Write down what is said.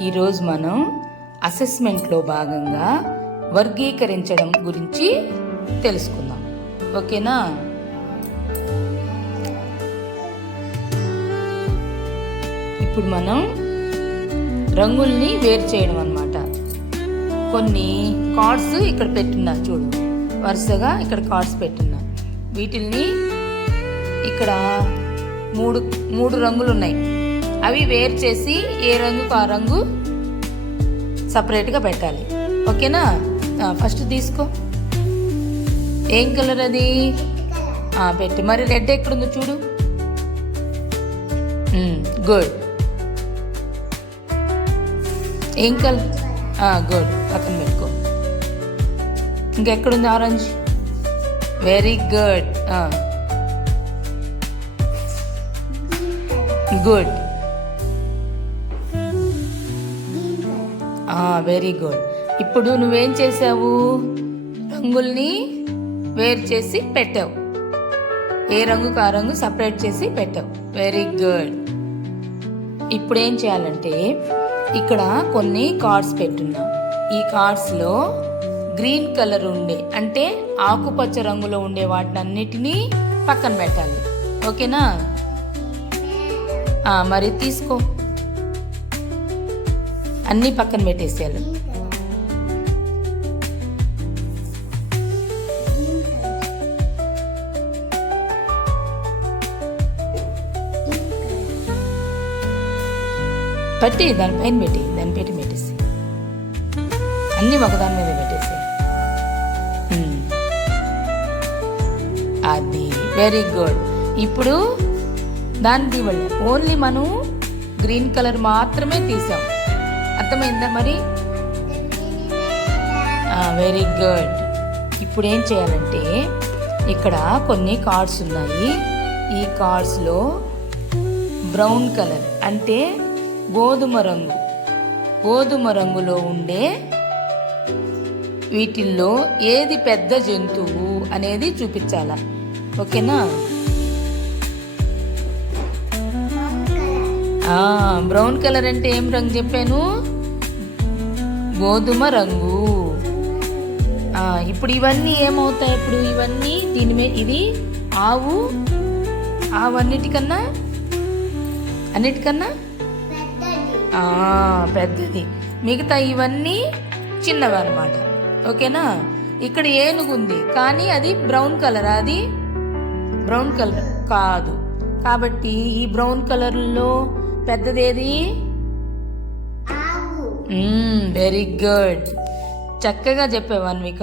ఈరోజు మనం అసెస్మెంట్లో భాగంగా వర్గీకరించడం గురించి తెలుసుకుందాం. ఓకేనా? ఇప్పుడు మనం రంగుల్ని వేరు చేయడం అన్నమాట. కొన్ని కార్డ్స్ ఇక్కడ పెట్టున్నా చూడు. వరుసగా ఇక్కడ కార్డ్స్ పెట్టున్నా వీటిల్ని ఇక్కడ మూడు మూడు రంగులు ఉన్నాయి అవి వేరు చేసి ఏ రంగుకు ఆ రంగు సపరేట్గా పెట్టాలి. ఓకేనా? ఫస్ట్ తీసుకో. ఏం కలర్ అది? పెట్టి. మరి రెడ్ ఎక్కడుందో చూడు. గుడ్ ఏం కలర్? గుడ్ పక్కన పెట్టుకో. ఇంకెక్కడుంది orange? Very good. Good. Very good ఇప్పుడు నువ్వేం చేసావు రంగుల్ని వేరు చేసి పెట్టావు. ఏ రంగుకు ఆ రంగు సపరేట్ చేసి పెట్టావు. వెరీ గుడ్ ఇప్పుడు ఏం చేయాలంటే ఇక్కడ కొన్ని కార్డ్స్ పెట్టున్నాం. ఈ కార్డ్స్లో గ్రీన్ కలర్ ఉండే అంటే ఆకుపచ్చ రంగులో ఉండే వాటిని అన్నిటినీ పక్కన పెట్టాలి. ఓకేనా మరి తీసుకో. అన్నీ పక్కన పెట్టేసేయాలి. పట్టి దానిపైన పెట్టి దాని పెట్టి పెట్టేసి అన్నీ ఒకదాని మీద పెట్టేసి అది వెరీ గుడ్ ఇప్పుడు దాన్ని తీవండి ఓన్లీ మనం గ్రీన్ కలర్ మాత్రమే తీసాం. అర్థమైందా మరి? వెరీ గుడ్ ఇప్పుడు ఏం చేయాలంటే ఇక్కడ కొన్ని కార్డ్స్ ఉన్నాయి. ఈ కార్డ్స్లో బ్రౌన్ కలర్ అంటే గోధుమ రంగు. గోధుమ రంగులో ఉండే వీటిల్లో ఏది పెద్ద జంతువు అనేది చూపించాల? ఓకేనా? బ్రౌన్ కలర్ అంటే ఏం రంగు చెప్పాను? గోధుమ రంగు. ఇప్పుడు ఇవన్నీ ఏమవుతాయి ఇప్పుడు? ఇవన్నీ దీని మీద ఇది ఆవు ఆవు అన్నిటికన్నా? పెద్దది. మిగతా ఇవన్నీ చిన్నవి అనమాట ఓకేనా? ఇక్కడ ఏనుగు ఉంది. కానీ అది బ్రౌన్ కలర్? అది బ్రౌన్ కలర్ కాదు. కాబట్టి ఈ బ్రౌన్ కలర్లో పెద్దదేది? Hmm, వెరీ గుడ్ చక్కగా చెప్పావు అన్విక.